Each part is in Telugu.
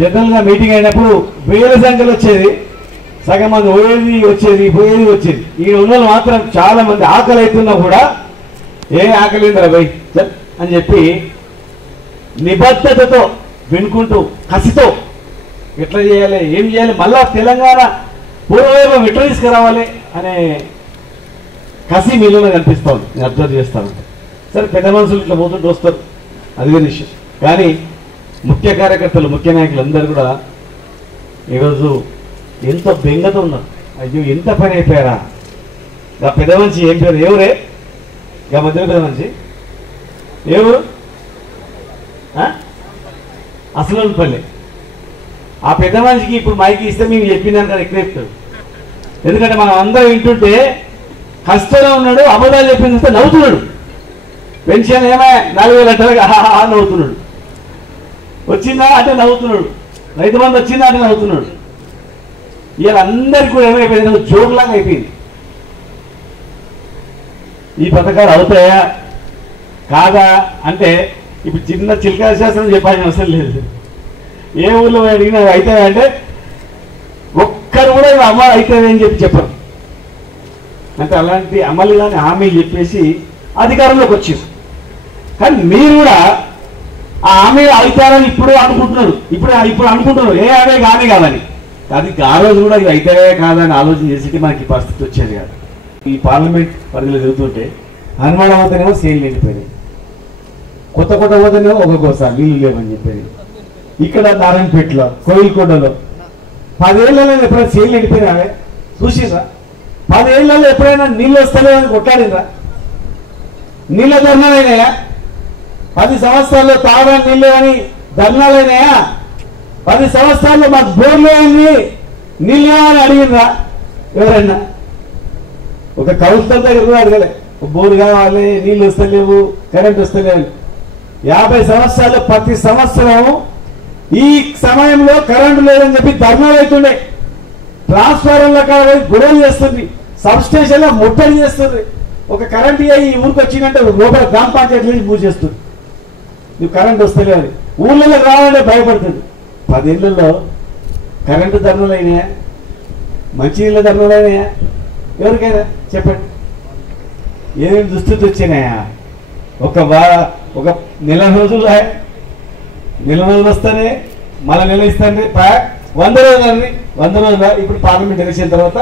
జనరల్గా మీటింగ్ అయినప్పుడు వేల సంఖ్యలో వచ్చేది, సగం మంది పోయేది వచ్చేది. ఈ ఉన్న మాత్రం చాలా మంది ఆకలి అవుతున్నా కూడా ఏ ఆకలిందిరా భయ్ అని చెప్పి నిబద్ధతతో వినుకుంటూ కసితో ఎట్లా చేయాలి, ఏం చేయాలి, మళ్ళా తెలంగాణ పూర్వవైభవం ఎట్లా తీసుకురావాలి అనే కసి మీలోనే కనిపిస్తూ ఉంది. నేను అబ్జర్వ్ చేస్తాను. సరే పెద్ద మనుషులు ఇట్లా పోతుంటూ వస్తారు, అది వేరే విషయం. కానీ ముఖ్య కార్యకర్తలు, ముఖ్య నాయకులు అందరూ కూడా ఈరోజు ఎంతో బెంగతో ఉన్నారు. అయ్యో ఎంత పని అయిపోయారా. గా పెద్ద మనిషి ఏం పేరు, ఎవరే గా మధ్యలో పెద్ద మనిషి ఎవరు? అసలుపల్లి. ఆ పెద్ద మనిషికి ఇప్పుడు మైకి ఇస్తే మేము చెప్పినాక ఎక్కువ చెప్తాడు. ఎందుకంటే మనం అందరం వింటుంటే కష్టంలో ఉన్నాడు, అబద్ధాలు చెప్పింది నవ్వుతున్నాడు. పెన్షన్ ఏమో 4,000 అంటారుగా నవ్వుతున్నాడు. వచ్చిందా అంటే నవ్వుతున్నాడు. రైతు బంధు వచ్చిందా అంటే నవ్వుతున్నాడు. ఇవాళ అందరికీ కూడా ఏమైపోయింది, జోకులాగా అయిపోయింది. ఈ పథకాలు అవుతాయా కాదా అంటే ఇప్పుడు చిన్న చిలకా శాస్త్రం చెప్పాల్సిన అవసరం లేదు. ఏ ఊళ్ళో అడిగినా అవుతాయా అంటే ఒక్కరు కూడా అమ్మ అవుతాయి అని చెప్పరు. అంటే అలాంటి అమలు కానీ హామీలు చెప్పేసి అధికారంలోకి వచ్చింది. కానీ మీరు కూడా ఆ హామీలు అవుతారని ఇప్పుడు అనుకుంటున్నారు. ఇప్పుడు అనుకుంటున్నారు ఏ అవే కానీ కాదని. అది ఆ రోజు కూడా ఇవి అవుతాయే కాదని ఆలోచన చేసి మనకి పరిస్థితి వచ్చేది కాదు. ఈ పార్లమెంట్ పరిధిలో తిరుగుతుంటే హనుమాన్ పోతేనేమో సేల్ నిండిపోయినాయి, కొత్త పోతేనేమో ఒక్కొక్కసారి నీళ్ళు లేవని చెప్పేది. ఇక్కడ నారాయణపేటలో, కోయిల్కోటలో 10 ఏళ్లలో ఎప్పుడైనా సేల్ నిండిపోయినా చూసిరా? 10 ఏళ్లలో ఎప్పుడైనా నీళ్ళు వస్తలేవని కొట్లాడినరా? నీళ్ళ ధర్నాలైనాయా? 10 సంవత్సరాల్లో తాగడానికి నీళ్ళు అని ధర్నాలైనాయా? 10 సంవత్సరాల్లో మాకు బోర్లు అయింది నీళ్ళు అని అడిగినరా ఎవరైనా? ఒక కౌన్సిలర్ దగ్గర కూడా అడగలే, బోరు కావాలి, నీళ్ళు వస్తలేవు, కరెంట్ వస్తలేవు. 50 సంవత్సరాలు ప్రతి సంవత్సరం ఈ సమయంలో కరెంటు లేదని చెప్పి ధర్నాలు అవుతుండే, ట్రాన్స్ఫార్మర్ల కాడ గొడవలు చేస్తుంది, సబ్ స్టేషన్ లో ముట్టడి చేస్తుంది. ఒక కరెంట్ అయ్యి ఈ ఊరికి వచ్చిందంటే లోపల గ్రామ పంచాయతీ నుంచి పూజ చేస్తుంది. నువ్వు కరెంట్ వస్తలే అని ఊళ్ళలో రావాలంటే భయపడుతుంది. 10 ఏళ్లలో కరెంటు ధర్నాలు అయినాయా? మంచినీళ్ళ ధర్నాలు అయినాయా? ఎవరికైనా చెప్పండి. ఏమేమి దుస్థితి వచ్చినాయా? ఒక నెల రోజులు వస్తానే మళ్ళీ నెల ఇస్తానే 100 రోజులు 100 రోజుల. ఇప్పుడు పార్లమెంట్ ఎలక్షన్ తర్వాత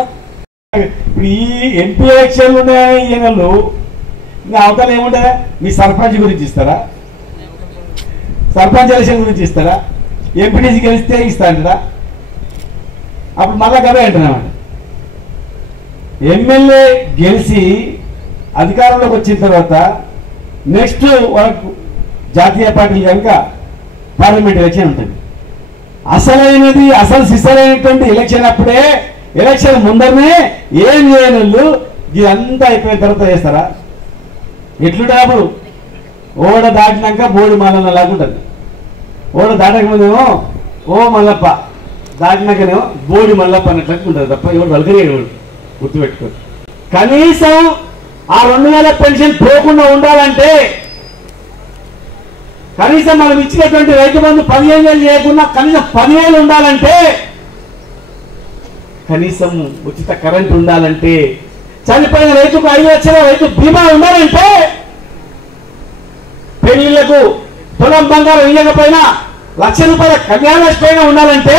ఇప్పుడు ఈ ఎంపీ ఎలక్షన్లు ఉన్నాయని ఈ నెలలు ఇంకా అవతల ఏముంటారా? మీ సర్పంచ్ గురించి ఇస్తారా? సర్పంచ్ ఎలక్షన్ గురించి ఇస్తారా? ఎంపీటీసీ గెలిస్తే ఇస్తా అంటారా? అప్పుడు మళ్ళా కదా అంటున్నామంట. ఎమ్మెల్యే గెలిచి అధికారంలోకి వచ్చిన తర్వాత నెక్స్ట్ వరకు జాతీయ పార్టీలు కనుక పార్లమెంట్ ఎలక్షన్ ఉంటుంది. అసలు సిసలైనటువంటి ఎలక్షన్ అప్పుడే, ఎలక్షన్ ముందరనే ఏం చేయని వాళ్ళు ఇదంతా అయిపోయిన తర్వాత చేస్తారా? ఎట్లుంటే అప్పుడు ఓడ దాటినాక బోడి మల్లన్న లాగుంటుంది. ఓడ దాటక ముందేమో ఓ మల్లప్ప, దాటినాకనేమో బోడి మల్లప్ప అన్నట్లు ఉంటుంది తప్ప ఎవరు వలకరేవాడు. గుర్తుపెట్టుకోండి. కనీసం ఆ 2000 పెన్షన్ పోకుండా ఉండాలంటే, కనీసం మనం ఇచ్చినటువంటి రైతు బంధు 15,000 చేయకుండా కనీసం 10,000 ఉండాలంటే, కనీసం ఉచిత కరెంట్ ఉండాలంటే, చనిపోయిన రైతుకు 5 లక్షల రైతు బీమా ఉండాలంటే, పెళ్లిళ్లకు పొలం బంగారం ఇవ్వకపోయినా 1,00,000 రూపాయల కళ్యాణలక్ష్మి ఉండాలంటే,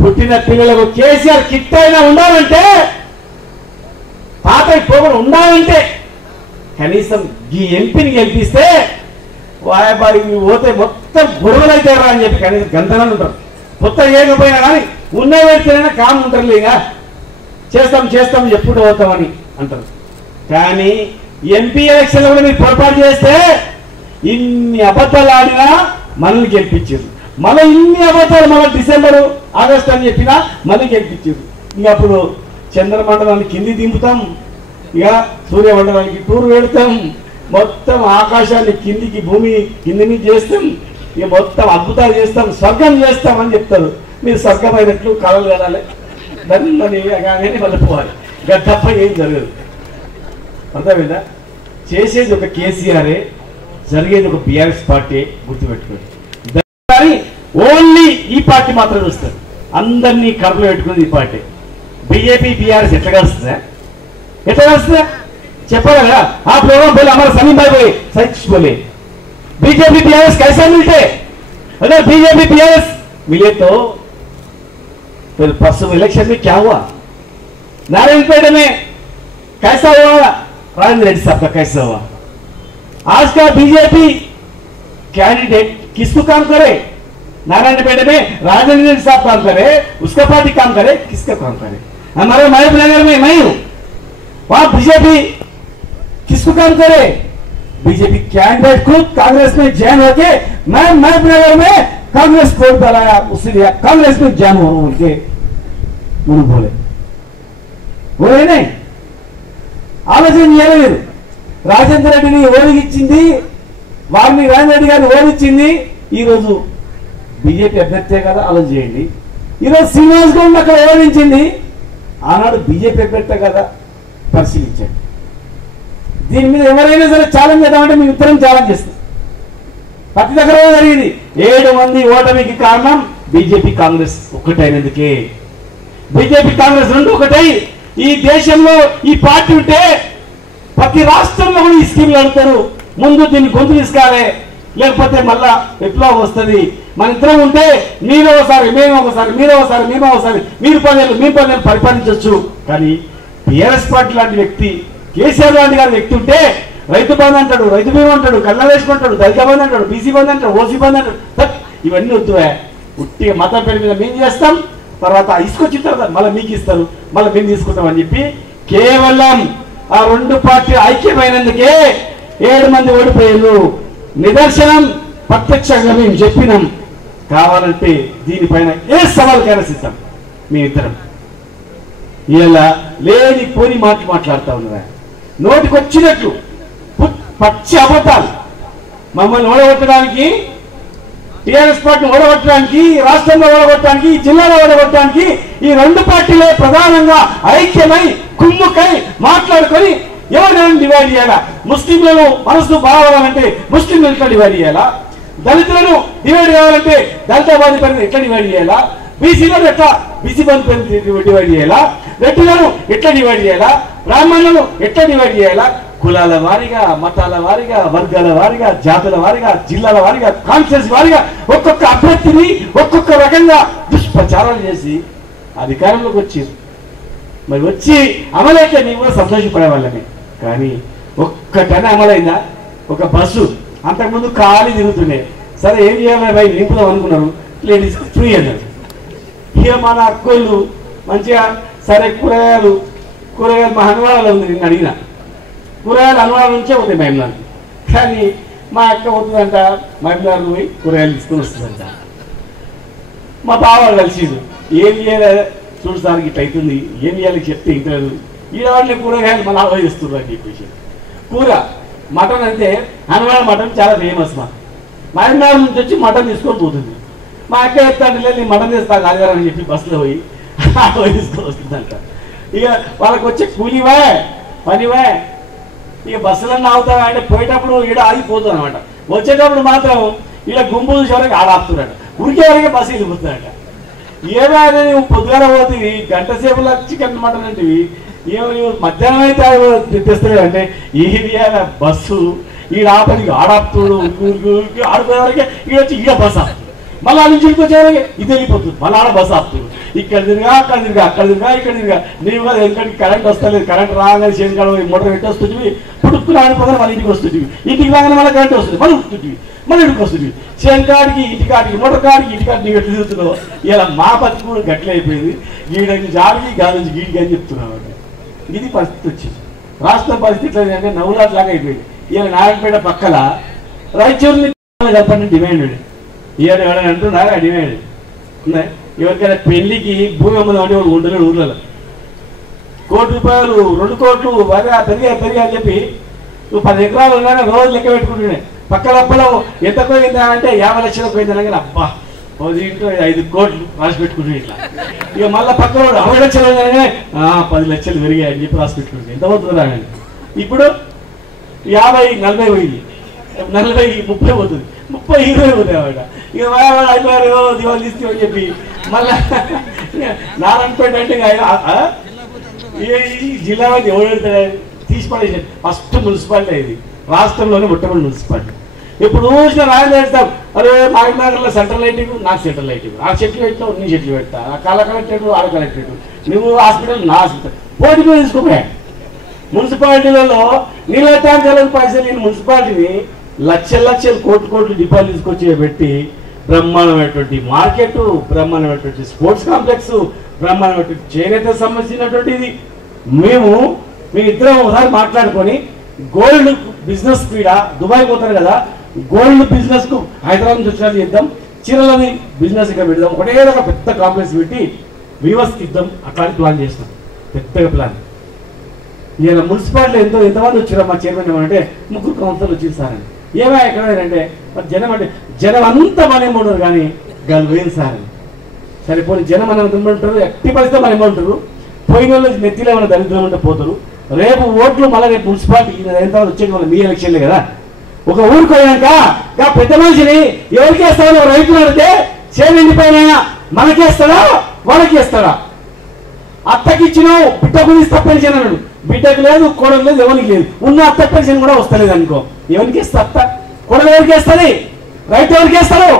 పుట్టిన పిల్లలకు కేసీఆర్ కిట్ అయినా ఉండాలంటే, పాత పోగొని ఉండాలంటే, కనీసం ఈ ఎంపీని గెలిపిస్తే వాయబాయి పోతే మొత్తం గొడవలు అయితే అని చెప్పి కనీసం గంటలు ఉంటారు. కొత్త చేయకపోయినా కానీ ఉన్న వ్యక్తినైనా కామ్ ఉంటారు. లేగా చేస్తాం ఎప్పుడు పోతామని అంటారు. కానీ ఎంపీ ఎలక్షన్లో కూడా మీరు పొరపాటు చేస్తే ఇన్ని అబద్ధాలు ఆడినా మనల్ని గెలిపించారు. మళ్ళీ ఇన్ని అబద్ధాలు మళ్ళీ డిసెంబర్ ఆగస్టు అని చెప్పినా మళ్ళీ గెలిపించారు. ఇక అప్పుడు చంద్రమండలాన్ని కింది దింపుతాం, ఇక సూర్యమండలానికి టూర్ పెడతాం, మొత్తం ఆకాశాన్ని కిందికి భూమి కిందిని చేస్తాం, ఇక మొత్తం అద్భుతాలు చేస్తాం, స్వర్గం చేస్తాం అని చెప్తారు. మీరు స్వర్గం అయినట్లు కళలు కనాలి, దాన్ని కానీ వెళ్ళిపోవాలి. ఇక తప్ప ఏం జరగదు. అర్థమైందా? చేసేది ఒక కేసీఆరే, జరిగేది ఒక బీఆర్ఎస్ పార్టీ. గుర్తుపెట్టుకోండి. ఓన్లీ ఈ పార్టీ మాత్రమే వస్తారు. అందరినీ కడుపులో పెట్టుకున్నది ఈ పార్టీ. बीजेपी बीआरएस ఎట్లా కలుస్తుందా? ఎట్లా కలుస్తుందా చెప్పాలి కదా. ఆ ప్రోగ్राम बोले हमारा सलीम भाई बोले सच बोले बीजेपी बीआरएस कैसा मिलते? अगर बीजेपी बीआरएस मिले तो फिर परसों इलेक्शन में क्या हुआ? नारायणपेट में कैसा हुआ? राजेंद्र रेड्डी साहब का कैसा हुआ? आज का बीजेपी कैंडिडेट किसको काम करे? नारायणपेट में राजेंद्र रेड्डी साहब काम करे, उसका पार्टी काम करे, किसका काम करे? हमारे महबूब नगर में मैं हूं, वहां बीजेपी किसको काम करे? बीजेपी कैंडिडेट खुद कांग्रेस में जॉइन होके मैं महबूब नगर में कांग्रेस वोट डाला, उसलिए कांग्रेस में जॉइन हो उनके बोले बोले नहीं ఆలోచన చేయలేదు. రాజేంద్ర రెడ్డిని ఓడిగించింది, వారిని రాజేంద్ర రెడ్డి గారిని ఓడించింది ఈరోజు బీజేపీ అభ్యర్థే కదా. ఆలోచన చేయండి. ఈరోజు శ్రీనివాస్ గౌడ్ అక్కడ ఓడించింది, ఆనాడు బీజేపీ అభ్యర్థే కదా. పరిశీలించండి. దీని మీద ఎవరైనా సరే ఛాలెంజ్ చేద్దామంటే మేము ఇద్దరం ఛాలెంజ్ చేస్తాం. ప్రతి దగ్గర జరిగింది. 7 మంది ఓటమికి కారణం బీజేపీ కాంగ్రెస్ ఒక్కటైనందుకే. బీజేపీ కాంగ్రెస్ రెండు ఒకటై ఈ దేశంలో ఈ పార్టీ ఉంటే ప్రతి రాష్ట్రంలో కూడా ఈ స్కీమ్లు అడుగుతారు. ముందు దీన్ని గొంతు తీసుకోవాలి, లేకపోతే మళ్ళా విప్లవం వస్తుంది. మన ఇద్దరం ఉంటే మీరు ఒకసారి మేము ఒకసారి, మీరు ఒకసారి మేము ఒకసారి, మీరు 10 ఏళ్ళు పరిపాలించవచ్చు. కానీ టీఆర్ఎస్ పార్టీ లాంటి వ్యక్తి, కేసీఆర్ లాంటి గారి వ్యక్తి ఉంటే రైతు బంధు అంటాడు, రైతు బీమా అంటాడు, కళ్ళ వేసుకుంటాడు, దళిత బంధు అంటాడు, బీసీ బంధు అంటాడు, ఓసీ బంధు అంటాడు. ఇవన్నీ వద్దు. ఉట్టిగా మతం పేరు మీద మేము చేస్తాం, తర్వాత ఇసుకొచ్చిన తర్వాత మళ్ళీ మీకు ఇస్తారు, మళ్ళీ మేము తీసుకుంటాం అని చెప్పి కేవలం ఆ రెండు పార్టీ ఐక్యమైనందుకే 7 మంది ఓడిపోయారు. నిదర్శనం ప్రత్యక్షంగా మేము చెప్పినాం. కావాలంటే దీనిపైన ఏ సవాల్కైనా సిద్ధం. మీ ఇద్దరం ఇలా లేని పోని మాట్లాడుతూ ఉన్నారా? నోటికొచ్చినట్లు పచ్చి అబద్ధాలు. మమ్మల్ని ఓడగొట్టడానికి, టీఆర్ఎస్ పార్టీని ఓడగొట్టడానికి, రాష్ట్రంలో ఓడగొట్టడానికి, జిల్లాలో ఓడగొట్టడానికి ఈ రెండు పార్టీలే ప్రధానంగా ఐక్యమై కుమ్ముకై మాట్లాడుకొని ఎవరినైనా డివైడ్ చేయాలా? ముస్లింలను మనసు బాగాలంటే ముస్లింలు ఎట్లా డివైడ్ చేయాలా? దళితులను డివైడ్ కావాలంటే దళిత బంధు పేరు ఎట్లా డివైడ్ చేయాలా? బీసీలను ఎట్లా బీసీ బంధు పేరు డివైడ్ చేయాలా? రెడ్డిలను ఎట్లా డివైడ్ చేయాలా? బ్రాహ్మణులను ఎట్లా డివైడ్ చేయాలా? కులాల వారిగా, మతాల వారిగా, వర్గాల వారిగా, జాతుల వారిగా, జిల్లాల వారిగా, కాన్ఫరెన్స్ వారిగా ఒక్కొక్క అభ్యర్థిని ఒక్కొక్క రకంగా దుష్ప్రచారాలు చేసి అధికారంలోకి వచ్చారు. మరి వచ్చి అమలైతే మేము కూడా సంతోషపడే వాళ్ళమే. కానీ ఒక్కటనే అమలైందా? ఒక బస్సు అంతకుముందు ఖాళీ తిరుగుతుండే. సరే ఏం చేయాలి భయ్, నింపుదాం అనుకున్నారు, లేడీస్ ఫ్రీ అన్నారు. ఇక మన అక్కోళ్ళు మంచిగా సరే కూరగాయలు మా హనుమానాలు ఉంది. నేను అడిగిన కూరగాయలు హనుమానాల నుంచే పోతాయి మహిళలకు. కానీ మా అక్క పోతుందంట మహిళలు పోయి కూరగాయలు తీసుకొని వస్తుందంట. మా బావాళ్ళు కలిసిండు, ఏం చేయాలి చూడు సార్ ఇట్లా అవుతుంది, ఏం చేయాలి చెప్తే ఇంటారు. ఈడవాళ్ళని కూరగాయలు మన ఆలోచన చేస్తున్నారు అని చెప్పేసి. కూర మటన్ అంటే హనుమాన్ మటన్ చాలా ఫేమస్. మహిళల నుంచి వచ్చి మటన్ తీసుకొని పోతుంది. మా అక్క చెప్తాను లేదు నేను మటన్ తెస్తాను ఆదివారం అని చెప్పి బస్సులో పోయి తీసుకొని వస్తుందంట. ఇక వాళ్ళకి వచ్చే కూలివా పనివా. ఇక బస్సులన్నీ ఆగుతావా అంటే పోయేటప్పుడు ఈడ ఆగిపోతుంది అనమాట. వచ్చేటప్పుడు మాత్రం ఇలా గుంపు చూసేవారికి ఆడాపుతున్నాడు, ఉరికే వరకే బస్సు వెళ్ళిపోతుందట. ఏమైనా నువ్వు పొద్దుగాల పోతుంది, గంట సేపులో చికెన్ మటన్ అంటివి, ఏమో మధ్యాహ్నం అయితే తెస్తావు అంటే ఏది బస్సు ఈడ ఆపనికి ఆడాపుతుడు ఊరికి ఆడుకునేవరకే ఈడ వచ్చి ఈడ బస్సు ఆపుతుంది. మళ్ళీ ఆ నుంచి ఇంటికి వచ్చేవరకే ఇది వెళ్ళిపోతుంది, మళ్ళీ ఆడ బస్సు ఆపుతుంది. ఇక్కడ తిరిగా అక్కడ తిరిగా అక్కడ తిరిగా ఇక్కడ తిరిగా. నీవు కదా ఎందుకంటే కరెంట్ వస్తలేదు, కరెంట్ రాగానే చేనుకాడ మోటార్ పెట్టి వస్తుంటివి, పుట్టుకుని ఆడిపోగానే మళ్ళీ ఇంటికి వస్తుంటివి, ఇంటికి రాగానే మళ్ళీ కరెంట్ వస్తుంది, మళ్ళీ ఉడుతుంటివి, మళ్ళీ ఇంటికి వస్తుంది. చేనుకాడికి ఇంటికాడికి మోటార్ కాడికి ఇంటికాడికి నీవు ఎట్లా తిరుగుతున్నావు. ఇలా మా బతుకు కూడా గట్ల అయిపోయింది. గీడకి జాడికి గాలి నుంచి గీడికి అని చెప్తున్నావు. ఇది పరిస్థితి వచ్చింది. రాష్ట్రం పరిస్థితి అంటే నవ్వులాట్లాగా అయిపోయింది. ఇలా నారాయణపేట పక్కల రాయచూరుని చెప్పండి డిమాండ్ ఇవాళ ఎవరైనా అంటున్నారా డిమాండ్ ఉన్నాయి. ఎవరికైనా పెళ్లికి భూమి అమ్మదాం అంటే వాడు ఉండలేడు. ఊర్లలో ₹1 కోట్లు 2 కోట్లు పెరిగా అని చెప్పి నువ్వు 10 ఎకరాలు ఉన్నాయని రోజు లెక్క పెట్టుకుంటున్నాయి. పక్కల అప్పలో ఎంత పోయిందా అంటే 50 లక్షలకు పోయిందా కానీ అబ్బా దీంట్లో 5 కోట్లు రాసి పెట్టుకుంటున్నాయి. ఇట్లా ఇక మళ్ళీ పక్కన 60 లక్షలు పోయిందనే 10 లక్షలు పెరిగాయి అని చెప్పి రాసి పెట్టుకుంటుంది. ఎంత పోతుందా అని. ఇప్పుడు 50 40 పోయింది, 40 30 పోతుంది. 30 20 ఉన్నాయన్నమాట. ఇక అయిపోయారు దివాళీ తీసుకోని చెప్పి మళ్ళా నారాయణపేట అంటే ఈ జిల్లా ఎవరు తీసి పడేసి ఫస్ట్ మున్సిపాలిటీ ఇది రాష్ట్రంలోనే మొట్టమొదటి మున్సిపాలిటీ. ఇప్పుడు చూసిన రాయలు చేస్తాం, అరే మాగినగర్లో సెంట్రల్ లైటింగ్, నాకు సెంట్రల్ లైటింగ్, ఆ చెట్లు పెట్టినా నీ చెట్లు పెడతా, ఆ కళ కలెక్టరేట్ ఆడ కలెక్టరేట్, నువ్వు హాస్పిటల్ నా హాస్పిటల్ పోటీ మీద తీసుకోపోయా. మున్సిపాలిటీలలో నీళ్ళ ట్యాంకర్లకు పైసలు నేను మున్సిపాలిటీని లక్షలు కోట్లు డిపాజిట్ తీసుకొచ్చి పెట్టి బ్రహ్మాండమైనటువంటి మార్కెట్, బ్రహ్మాండమైనటువంటి స్పోర్ట్స్ కాంప్లెక్స్, బ్రహ్మాండమైనటువంటి చేనేత సంబంధించినటువంటిది. మీ ఇద్దరం ఒకసారి మాట్లాడుకొని గోల్డ్ బిజినెస్ కూడా దుబాయ్ పోతారు కదా, గోల్డ్ బిజినెస్ కు హైదరాబాద్ నుంచి వచ్చినట్టు చేద్దాం, చీరలని బిజినెస్ ఇక్కడ పెడదాం, ఒకటే ఒక పెద్ద కాంప్లెక్స్ పెట్టి వ్యూవర్స్కి ఇద్దాం, అట్లాంటి ప్లాన్ చేస్తాం, పెద్దగా ప్లాన్. ఈయన మున్సిపాలిటీ ఎంతమంది వచ్చారో మా చైర్మన్ ఏమంటే 3 కౌన్సిలర్లు వచ్చింది సార్ అని. ఏమో ఎక్కడంటే జనం అంతా మన ఏమంటారు కానీ గాలి పోయింది సార్ అని. సరిపోయి జనం మనం ఏమంటారు, ఎట్టి పరిస్థితి మనం ఏమంటారు, పోయిన వాళ్ళు నెత్తిలో ఏమైనా దరిద్రం ఉంటే పోతారు. రేపు ఓట్లు మళ్ళీ రేపు మున్సిపాలిటీ వచ్చేది మళ్ళీ మీ ఎలక్షన్లే కదా. ఒక ఊరికి పోయాక పెద్ద మనిషిని ఎవరికి వేస్తాడో రైతులు అడిగితే చేను ఎండిపోయినా మనకేస్తాడా వాళ్ళకి వేస్తాడా? అత్తకి ఇచ్చినావు బిడ్డ గురించి తప్పనిసరి అన్నాడు, బిడ్డకు లేదు కోడలు లేదు ఎవరికి లేదు, ఉన్న అత్త పెన్షన్ కూడా వస్తలేదు అనుకో, ఎవరికి వేస్తా అత్త కోడలు ఎవరికి వేస్తుంది, రైతు ఎవరికి వేస్తారు,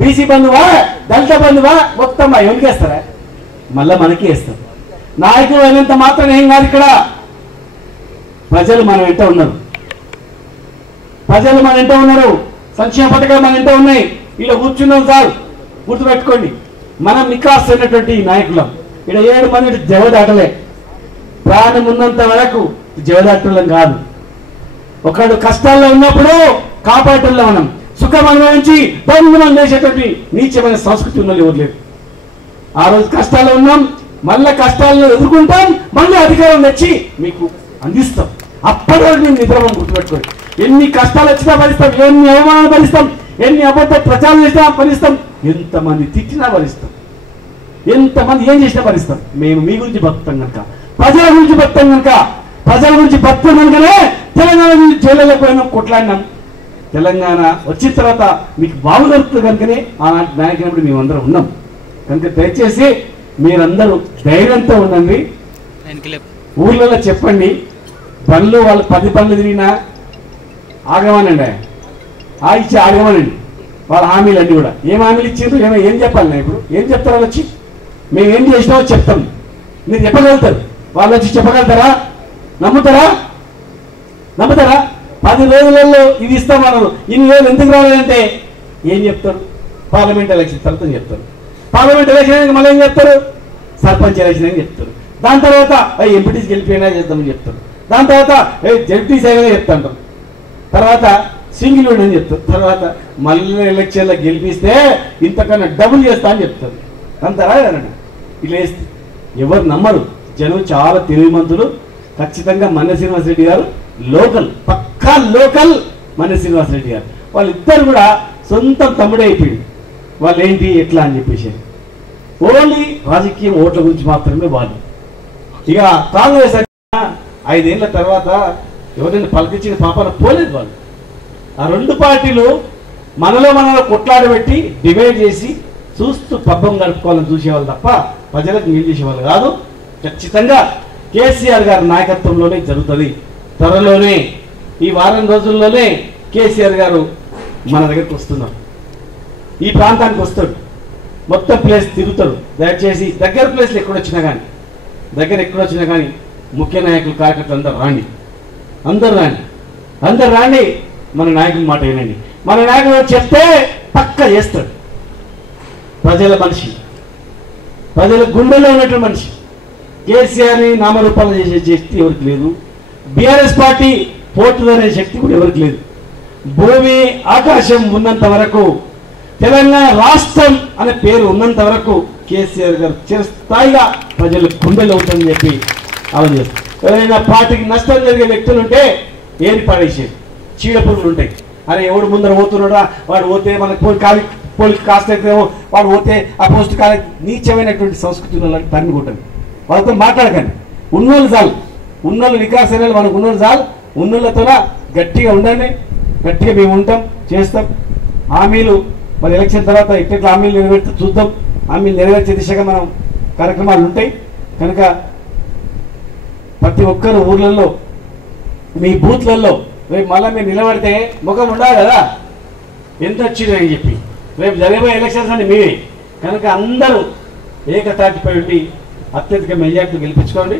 బీసీ బంధువా దళిత బంధువా మొత్తం ఎవరికి వేస్తారా? మళ్ళా మనకి వేస్తారు. నాయకులు అయినంత మాత్రం ఏం కాదు, ఇక్కడ ప్రజలు మన వెంట ఉన్నారు, ప్రజలు మన వెంట ఉన్నారు, సంక్షేమ పథకాలు మన వెంట ఉన్నాయి. ఇలా కూర్చున్నాం సార్, గుర్తుపెట్టుకోండి, మనం నికాస్ అయినటువంటి నాయకులం. ఇక్కడ 7 మంది జవదాటలే, ప్రాణం ఉన్నంత వరకు జవదాటలం కాదు. ఒకడు కష్టాల్లో ఉన్నప్పుడు కాపాడటంలో మనం, సుఖం అనుభవించి బంధుమం చేసేటువంటి నీచమైన సంస్కృతి ఉన్నది ఎవరు లేదు. ఆ రోజు కష్టాల్లో ఉన్నాం, మళ్ళీ కష్టాలను ఎదుర్కొంటాం, మళ్ళీ అధికారం తెచ్చి మీకు అందిస్తాం. అప్పటి వరకు మేము నిద్రమని గుర్తుపెట్టుకోండి. ఎన్ని కష్టాలు వచ్చినా భరిస్తాం, ఎన్ని అవమానాలు భరిస్తాం, ఎన్ని అబద్ధ ప్రచారం చేసినా భరిస్తాం, ఎంతమంది తిట్టినా భరిస్తాం, ఎంతమంది ఏం చేసినా భరిస్తాం. మేము మీ గురించి బతుకుతాం కనుక, ప్రజల గురించి బతుకుతాం కనుక, ప్రజల గురించి బతుకుతాం కనుకనే తెలంగాణ గురించి జైళ్ళలో పోయినాం, కొట్లాడినాం. తెలంగాణ వచ్చిన తర్వాత మీకు బాగు దొరుకుతుంది కనుకనే ఆనాటి నాయకుడు మేమందరం ఉన్నాం. కనుక దయచేసి మీరందరూ ధైర్యంతో ఉండండి. ఊర్లలో చెప్పండి, బండ్లు వాళ్ళు 10 బండ్లు తిరిగినా ఆగమనండి, ఇచ్చి ఆగమనండి. వాళ్ళ హామీలు అన్నీ కూడా ఏం హామీలు ఇచ్చిండ్రు, ఏం చెప్పాలి, ఇప్పుడు ఏం చెప్తారు వాళ్ళు వచ్చి, మేము ఏం చేసినామో చెప్తాం, మీరు చెప్పగలుగుతారు, వాళ్ళు వచ్చి చెప్పగలుగుతారా? నమ్ముతారా? 10 రోజులలో ఇది ఇస్తామన్నారు, ఇన్ని రోజులు ఎందుకు రాలేదంటే ఏం చెప్తారు? పార్లమెంట్ ఎలక్షన్ తర్వాత చెప్తారు, పార్లమెంట్ ఎలక్షన్ మళ్ళీ ఏం చెప్తారు? సర్పంచ్ ఎలక్షన్ అని చెప్తారు, దాని తర్వాత ఎంపీటీసీ గెలిపినా చేద్దామని చెప్తారు, దాని తర్వాత జడ్పీసీ అయినా చెప్తాంటారు, తర్వాత సింగిల్ విన్ అని చెప్తారు, తర్వాత మళ్ళీ ఎలక్షన్లో గెలిపిస్తే ఇంతకన్నా డబుల్ చేస్తా అని చెప్తారు. అంతరా కదండి, ఇలా వేస్తే ఎవరు నమ్మరు. జనం చాలా తెలివిమంతులు. ఖచ్చితంగా మన్నె శ్రీనివాసరెడ్డి గారు లోకల్, పక్కా లోకల్ మన్నె శ్రీనివాసరెడ్డి గారు, వాళ్ళిద్దరు కూడా సొంత తమ్ముడే అయిపోయింది. వాళ్ళు ఏంటి ఎట్లా అని చెప్పేసి ఓన్లీ రాజకీయం ఓట్ల గురించి మాత్రమే వాళ్ళు. ఇక కాంగ్రెస్ 5 ఏళ్ల తర్వాత ఎవరైనా పలికించిన పాపాన పోలేదు వాళ్ళు. ఆ 2 పార్టీలు మనలో కొట్లాడబెట్టి డివైడ్ చేసి చూస్తూ పబ్బం గడుపుకోవాలని చూసేవాళ్ళు తప్ప ప్రజలకు మేలు చేసేవాళ్ళు కాదు. ఖచ్చితంగా కేసీఆర్ గారి నాయకత్వంలోనే జరుగుతుంది. త్వరలోనే ఈ వారం రోజుల్లోనే కేసీఆర్ గారు మన దగ్గరికి వస్తున్నారు, ఈ ప్రాంతానికి వస్తాడు, మొత్తం ప్లేస్ తిరుగుతాడు. దయచేసి దగ్గర ప్లేస్లు ఎక్కడొచ్చినా కానీ ముఖ్య నాయకులు కార్యకర్తలు అందరూ రాండి, మన నాయకుల మాట వినండి. మన నాయకుడు చెప్తే పక్క చేస్తాడు. ప్రజల మనిషి, ప్రజల గుండెల్లో ఉన్నటువంటి మనిషి. కేసీఆర్ని నామరూపాలు చేసే శక్తి ఎవరికి లేదు. బీఆర్ఎస్ పార్టీ పోతుందనే శక్తి కూడా ఎవరికి లేదు. భూమి ఆకాశం ఉన్నంత వరకు, తెలంగాణ రాష్ట్రం అనే పేరు ఉన్నంత వరకు కేసీఆర్ గారు చిరస్థాయిగా ప్రజల గుండెలు అవుతుందని చెప్పి ఆలోచన చేస్తారు. ఎవరైనా పార్టీకి నష్టం జరిగే వ్యక్తులు ఉంటే ఏరి పాడేసేది, చీడపురుగులు ఉంటాయి. అరే ఎవడు ముందర పోతున్నాడా, వాడు పోతే మనకు పోలికి కాస్ట్ అయితేమో, వాడు పోతే ఆ పోస్ట్ కాలే, నీచమైనటువంటి సంస్కృతి వాళ్ళకి తరిమి కొట్టండి. వాళ్ళతో మాట్లాడకండి. ఉన్నోళ్ళు చాలు, ఉన్నోళ్ళు వికాస్ అయిన మనకు ఉన్నోళ్ళు చాలు. ఉన్నోళ్ళతో గట్టిగా ఉండండి, గట్టిగా మేము ఉంటాం, చేస్తాం. హామీలు మరి ఎలక్షన్ తర్వాత ఎట్లా హామీలు నెరవేర్చి చూద్దాం. హామీలు నెరవేర్చే దిశగా మనం కార్యక్రమాలు ఉంటాయి కనుక ప్రతి ఒక్కరు ఊర్లలో మీ బూత్లలో రేపు మళ్ళీ మీరు నిలబడితే ముఖం ఉండాలి కదా ఎంత వచ్చింది అని చెప్పి. రేపు జరిగే ఎలక్షన్స్ అని మీవే కనుక అందరూ ఏకతాటిపై ఉండి అత్యధిక మెజార్టీ గెలిపించుకోండి.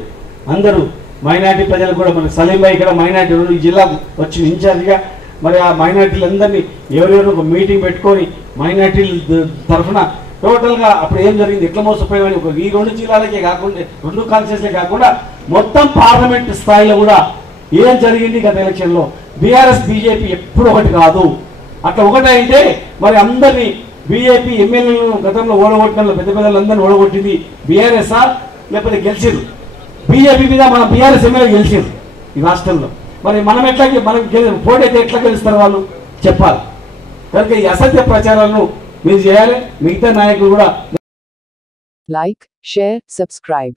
అందరూ మైనార్టీ ప్రజలు కూడా మనకు సలీం భాయ్ ఇక్కడ మైనార్టీ ఈ జిల్లాకు వచ్చిన ఇన్ఛార్జిగా మరి ఆ మైనార్టీలందరినీ ఎవరెవరు ఒక మీటింగ్ పెట్టుకొని మైనార్టీల తరఫున టోటల్గా అప్పుడు ఏం జరిగింది ఎట్లా మోసపోయామని ఒక ఈ 2 జిల్లాలకే కాకుండా 2 కాన్స్టిట్యూన్సీలే కాకుండా మొత్తం పార్లమెంట్ స్థాయిలో కూడా ఏం జరిగింది గత ఎలక్షన్లో. బీఆర్ఎస్ బీజేపీ ఎప్పుడు ఒకటి కాదు. అట్లా ఒకటైతే మరి అందరినీ బీజేపీ ఎమ్మెల్యేలను గతంలో ఓడగొట్టిన పెద్ద పెద్దలందరినీ ఓడగొట్టింది బీఆర్ఎస్ఆ లేకపోతే గెలిచిరు బీజేపీ మీద మన బీఆర్ఎస్ ఎమ్మెల్యే గెలిచిరు ఈ రాష్ట్రంలో. మరి మనం ఎట్లా మనం పోటీ అయితే ఎట్లా గెలుస్తారు వాళ్ళు చెప్పాలి. కనుక ఈ అసత్య ప్రచారాలను మీరు చేయాలి. మిగతా నాయకులు కూడా లైక్, షేర్, సబ్స్క్రైబ్.